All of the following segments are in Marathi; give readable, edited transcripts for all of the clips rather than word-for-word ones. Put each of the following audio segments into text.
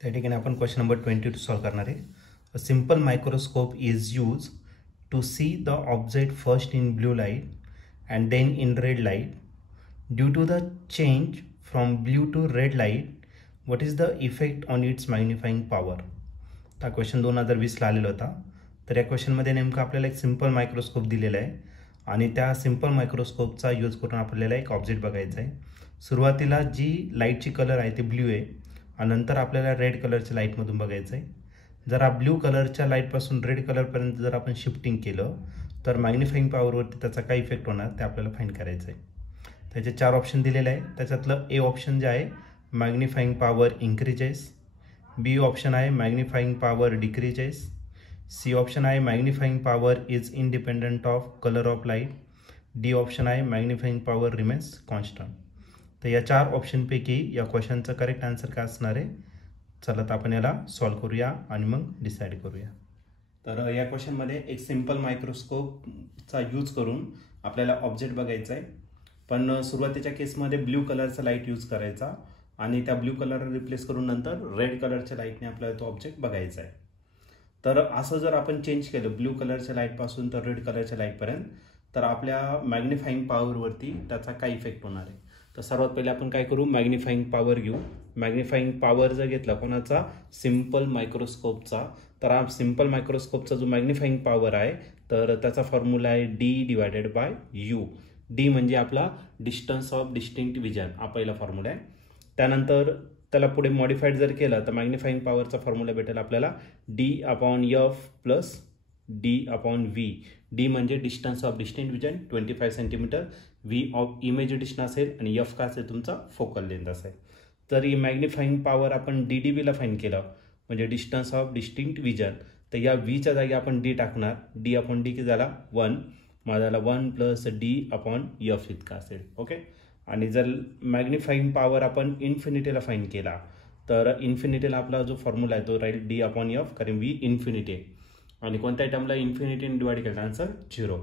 त्या ठिकाणी आपण क्वेश्चन नंबर 22 सॉल्व करणार आहे. A simple microscope is use to see the object first in blue light and then in red light. Due to the change from blue to red light what is the effect on its magnifying power. हा क्वेश्चन 2020ला आलेला होता. तर या क्वेश्चनमध्ये नेमकं आपल्याला एक सिंपल मायक्रोस्कोप दिलेला आहे आणि त्या सिंपल मायक्रोस्कोपचा यूज करून आपल्याला एक ऑब्जेक्ट बघायचा आहे. सुरुवातीला जी लाईटची कलर आहे ती ब्ल्यू आहे आणि नंतर आपल्याला रेड कलरच्या लाईटमधून बघायचं आहे. जर हा ब्ल्यू कलरच्या लाईटपासून रेड कलरपर्यंत जर आपण शिफ्टिंग केलं तर मॅग्निफाईंग पॉवरवरती त्याचा काय इफेक्ट होणार ते आपल्याला फाइंड करायचं आहे. त्याचे 4 ऑप्शन दिलेले आहे. त्याच्यातलं ए ऑप्शन जे आहे magnifying power increases, B option आहे magnifying power decreases, C option आहे magnifying power is independent of colour of light, D option आहे मॅग्निफाईंग पॉवर रिमेन्स कॉन्स्टंट. तर या 4 ऑप्शनपैकी या क्वेश्चनचं करेक्ट आन्सर काय असणार आहे. चला तर आपण याला सॉल्व करूया आणि मग डिसाईड करूया. तर या क्वेश्चनमध्ये एक सिंपल मायक्रोस्कोपचा यूज करून आपल्याला ऑब्जेक्ट बघायचा आहे. पण सुरुवातीच्या केसमध्ये ब्ल्यू कलरचा लाईट यूज करायचा आणि त्या ब्ल्यू कलर रिप्लेस करून नंतर रेड कलरच्या लाईटने आपल्याला तो ऑब्जेक्ट बघायचा आहे. तर असं जर आपण चेंज केलं ब्ल्यू कलरच्या लाईटपासून तर रेड कलरच्या लाईटपर्यंत तर आपल्या मॅग्निफाईंग पॉवरवरती त्याचा काय इफेक्ट होणार आहे. तर सर्वात पहिले आपण काय करू, मॅग्निफाईंग पॉवर घेऊ. मॅग्निफाईंग पॉवर जर घेतला कोणाचा, सिंपल मायक्रोस्कोपचा, तर हा सिंपल मायक्रोस्कोपचा जो मॅग्निफाईंग पॉवर आहे तर त्याचा फॉर्म्युला आहे D/U. डी म्हणजे आपला डिस्टन्स ऑफ डिस्टिंक्ट विजन, हा पहिला फॉर्म्युला आहे. त्यानंतर त्याला पुढे मॉडिफाईड जर केलं तर मॅग्निफाईंग पॉवरचा फॉर्म्युला भेटेल आपल्याला D/F प्लस D/V. डी म्हणजे distance of distinct vision 25 centimetre, V of image distance असेल आणि एफ का असेल तुमचा फोकल लेंथ असेल. तर ही मॅग्निफाईंग पॉवर आपण DDVला फाईंड केलं म्हणजे डिस्टन्स ऑफ डिस्टिंक्ट विजन. तर या व्हीच्या जागी आपण डी टाकणार. D/D किती झाला 1, माझा झाला 1 प्लस D/F इतका असेल. ओके. आणि जर मॅग्निफाईंग पॉवर आपण इन्फिनिटीला फाईंड केला तर इन्फिनिटीला आपला जो फॉर्म्युला आहे तो राहील D/F, कारण व्ही इन्फिनिटी आहे आणि कोणत्याही टर्मला इन्फिनिटीने डिवाइड केला आन्सर 0.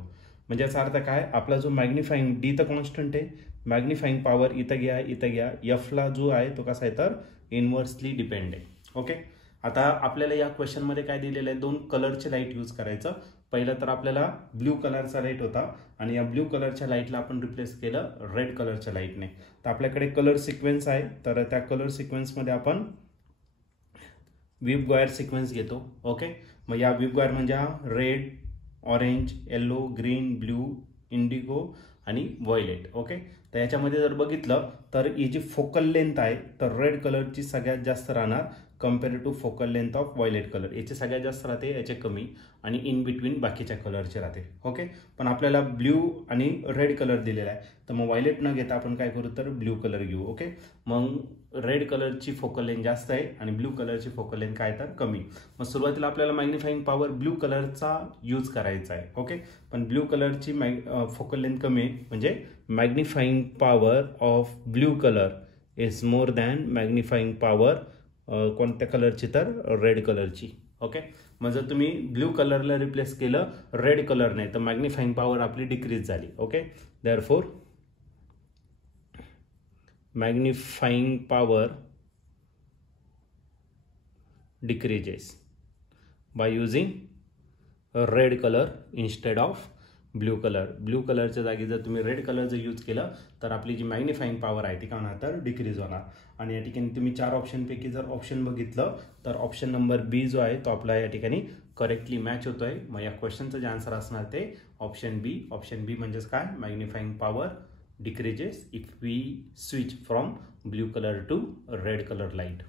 म्हणजे याचा अर्थ काय, आपला जो मॅग्निफाईंग डी तर कॉन्स्टंट आहे, मॅग्निफाईंग पॉवर इथं घ्या, एफला जो आहे तो कसा आहे तर इनव्हर्सली डिपेंड आहे. ओके. आता आपल्याला या क्वेश्चनमध्ये काय दिलेलं आहे, 2 कलरचे लाईट यूज करायचं. पहिलं तर आपल्याला ब्ल्यू कलरचा लाईट होता आणि या ब्ल्यू कलरच्या लाईटला आपण रिप्लेस केलं रेड कलरच्या लाईटने. तर आपल्याकडे कलर सिक्वेन्स आहे, तर त्या कलर सिक्वेन्समध्ये आपण विप वायर सिक्वेन्स घेतो. ओके. मग या विप वायर म्हणजे red, orange, yellow, green, blue, Indigo आणि व्हायलेट. ओके. तर याच्यामध्ये जर बघितलं तर ही जी फोकल लेंथ आहे तर रेड कलरची सगळ्यात जास्त राहणार compare to focal length of violet colour. याचे सगळ्यात जास्त राहते, याचे कमी, आणि इन बिटवीन बाकीच्या कलरचे राहते. ओके. पण आपल्याला ब्ल्यू आणि रेड कलर दिलेला आहे तर मग व्हायलेट न घेता आपण काय करू तर ब्ल्यू कलर घेऊ. ओके. मग रेड कलरची फोकल लेंथ जास्त आहे आणि ब्ल्यू कलरची फोकल लेंथ काय तर कमी. मग सुरुवातीला आपल्याला मॅग्निफाईंग पॉवर ब्ल्यू कलरचा यूज करायचा आहे. ओके. पण ब्ल्यू कलरची फोकल लेंथ कमी आहे म्हणजे magnifying power of blue colour is more than magnifying power कोणत्या कलरची तर रेड कलरची. ओके. मग जर तुम्ही ब्ल्यू कलरला रिप्लेस केलं रेड कलरने तर मॅग्निफाईंग पॉवर आपली डिक्रीज झाली. Okay. Therefore magnifying power decreases by using red colour instead of blue colour. Blue कलरच्या जागी जर तुम्ही रेड कलर जर यूज केलं तर आपली जी मॅग्निफाईंग पॉवर आहे ती काय होणार तर डिक्रीज होणार. आणि या ठिकाणी तुम्ही 4 ऑप्शनपैकी जर ऑप्शन बघितलं तर ऑप्शन नंबर बी जो आहे तो आपला या ठिकाणी करेक्टली मॅच होतोय. मग या क्वेश्चनचं जे आन्सर असणार ते ऑप्शन बी. ऑप्शन बी म्हणजेच काय, magnifying power decreases if we switch from blue colour to red colour light.